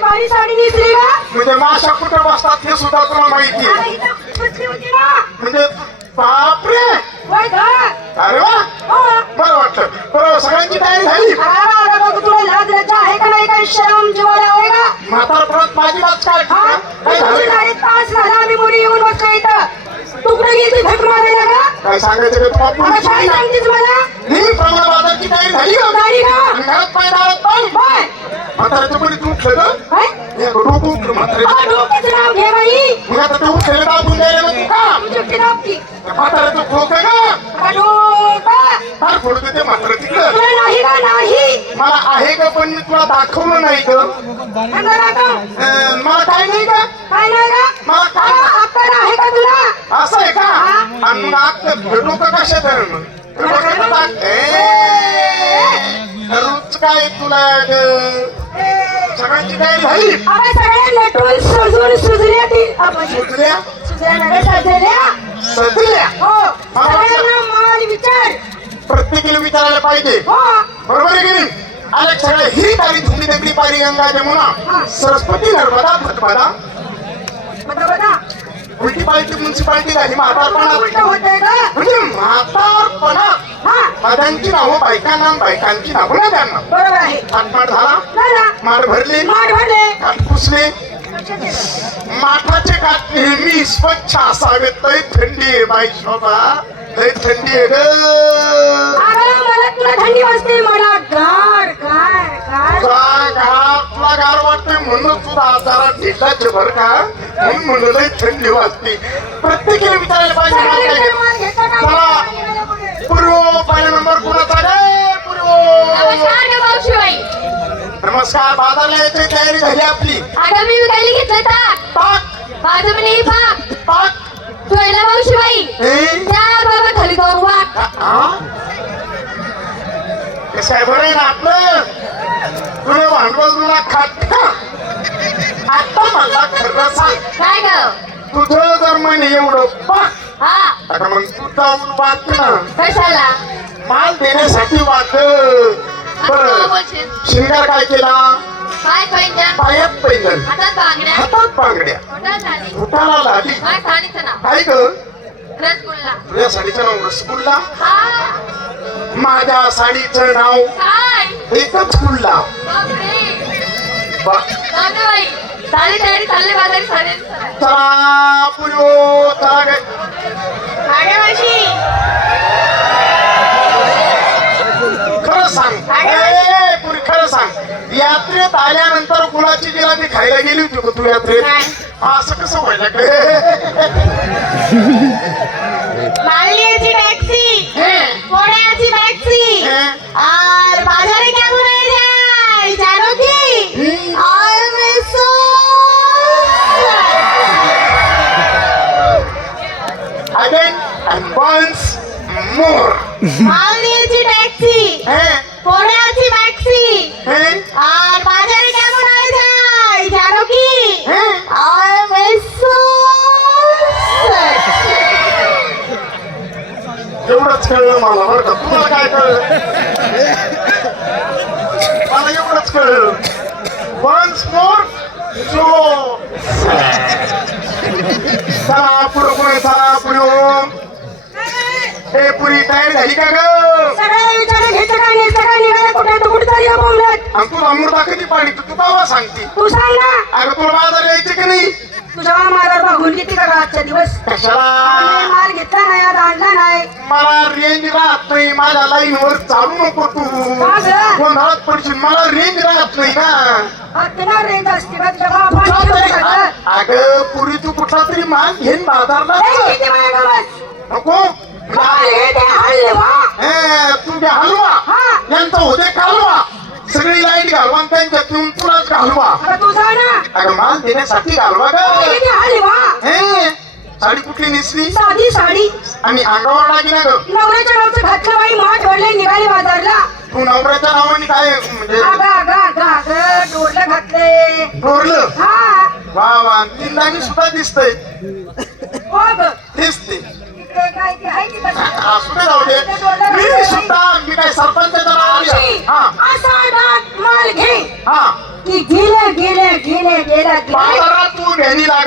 काळी साडी नेसली का? म्हणजे माशा कुठे बसतात हे सुद्धा तुला माहिती आहे. अरे इथं बसली होती ना. म्हणजे बापरे, होय का? अरे वा, हो. बरं वाटलं. बरं, सगळ्यांची तयारी झाली. अरे बघ, तुला लाज लज्जा आहे का नाही? काही शरम जिव्हाळा आहे का? म्हातारपणात माझी बात काय हा? काय तुझी झालं? गाडी तास झाला आम्ही मुली येऊन बसलो इथं. तू कुठे गेली झक मारायला का? काय सांगायचं का अरे काय तुम्हाला? सांगतेस मला? प्रमाण बाजारची तयारी झाली का? गाडी का? आणि घरात पाय दारात पाय. होय. म्हाताऱ्याचं कोणी तू उठलं का? होय? हे डोकं उठलं म्हाताऱ्याचं. अरे डोक्याचं नाव घे बाई. मग आता ते उठलेलं दाबून द्यायला नको का? तुझी किनापकी. त्या म्हाताऱ्याचं खोक आहे का? अरे डोकं. फार फोडू दे ते म्हातारं तिकडं. तुला नाही का? नाही. मला आहे का पण मी तुला दाखवलं नाही ग. अंगावर टाका. मला काय नाही का? काय नाही का? मला काय अक्कल आहे का तुला? असं आहे का? हा. आणि मग आता भेटू का कशात आहे मग? रोज काय तुला सगळ्यांची तयारी झाली. अरे सगळे नटून सजून सुजल्या ती आपण सुचल्या सुजल्या नव्हे, सजल्या. सजल्या. हो. सगळ्यांना माल विचार. प्रत्येकीला विचारायला पाहिजे. हो. बरोबर आहे की नाही? आले सगळे ही तारी धुंडी दगडी पारी गंगा जमुना सरस्वती नर्मदा भटपदा बघा उलटी पालटी म्युन्सिपाल्टी झाली म्हातारपणा. उलट होतंय का? म्हणजे म्हातारपणा हा. माझ्यांची नावं बायकांना आणि बायकांची नावं ना त्यांना. बरोबर आहे. थाटमाट झाला, झाला. मार भरली, माठ भरले. काठ पुसले. माठाचे काठ नेहमी स्वच्छ असावेत. लय थंडी आहे बाई शोभा, लय थंडी आहे ग. अरे मला तुला थंडी वाजते, मला गार गार गार. तुला गार वाटते म्हणून तुला जरा ढिलाच भर का म्हणून म्हणलं लय थंडी वाजते. प्रत्येकाला विचारायला पाहिजे. सगळ्यांना माल घेता का? चला पूर्व पहिला नंबर कुणाचा रे? पूर्व नमस्कार ग मावशीबाई. नमस्कार. बाजारला यायची तयारी झाली आपली. अगं मी विकायला घेतलं ताक. पाक माझं म्हणे पाक. पाक ठेवला मावशीबाई. हे? त्या बाबा खाली जाऊन वाक. कसं आहे बरं आहे ना आपलं? तुला भांडवल तुला खात का? आता मला खरं सांग, काय ग? तुझं जर म्हणे एवढं पाक, हा. आता मग तू जाऊन वाच ना. कशाला? माल देण्यासाठी वाच. आता बरं, बोलशील. शिंगार काय केला? काय पैंजण? पायात पैंजण, हातात बांगड्या. हातात बांगड्या, पोटात आली. फुटाला लाली. काय साडीचं नाव? काय ग रसगुल्ला. तुझ्या साडीचं नाव रसगुल्ला? हा. माझ्या साडीचं नाव काय? एकच गुल्ला. बापरे. बा- जाऊ दे बाई. साडी तयारी चालली बाजारी साडी. चला पुरो चला गे. खरं सांग ए, पुरी खरं सांग, यात्रेत आल्यानंतर गुळाची जिलाबी खायला गेली होती का तू यात्रेत? असं कसं व्हायला मालियाची टॅक्सी, पुण्याची टॅक्सी, और बाजारे क्या बोल रहे थे? जानो की? और मैं so again and once more. मालियाची टॅक्सी, पुण्याची टॅक्सी, और बाजारे क्या बोल रहे थे? जानो की? और मैं सो एवढंच कळलं मला बरं का. तुम्हाला काय कळलं? मला एवढंच कळलं. Once more so. चला पुढं पुढे चला पुढे. ए पुरी तयारी झाली का ग? सगळ्या विचार घेतं काय नाही, सगळ्या निघाल्या कुठे तू कुठे चालली बोंबलत? आणि तुला अमृता कधी पाणी तू बाबा सांगते. तू सांग ना. अगं तुला बाजार यायचे की नाही? तुझ्या मारा बघून किती का आजच्या दिवस आम्ही कशाला? माल घेतला नाही, आज आणला नाही. मला रेंज राहत नाही. माझ्या लाईन वर चालू नको तू. का ग? गोंधळात पडशील. मला रेंज राहत नाही ना. तुला रेंज असते का तुझ्या कुठला तरी बाबा? अगं पुरी तू कुठला तरी माल घेऊन बाजारला किती माझ्या गावात नको. माल घे ते हलवा. ए, तू घ्या हलवा. हा. यांचा होते कालवा. सगळी लाईट घालवा आणि त्यांच्यात येऊन तुलाच घालवा. आता तू जा ना. अगं माल देण्यासाठी घालवा ग. किती हलवा. हे साडी कुठली नेसली? साधी साडी. आणि अंगावर टाकी ग. नवऱ्याच्या नावचं घातलं बाई, माठ भरले निघाले बाजारला. तू नवऱ्याच्या नावाने काय म्हणजे आगा आगा आगा आगा डोरलं घातले. डोरलं? हा. वा वा. तीन दाणी सुद्धा दिसतंय. हो ग. दिसते. ते काय ते आहे की तसं? असू दे जाऊ दे. मी काय सरपंचाच्या नावाने. हा असा डाक माल घे हा की गेले गेले गेले लागली बाजारात तू घ्यायला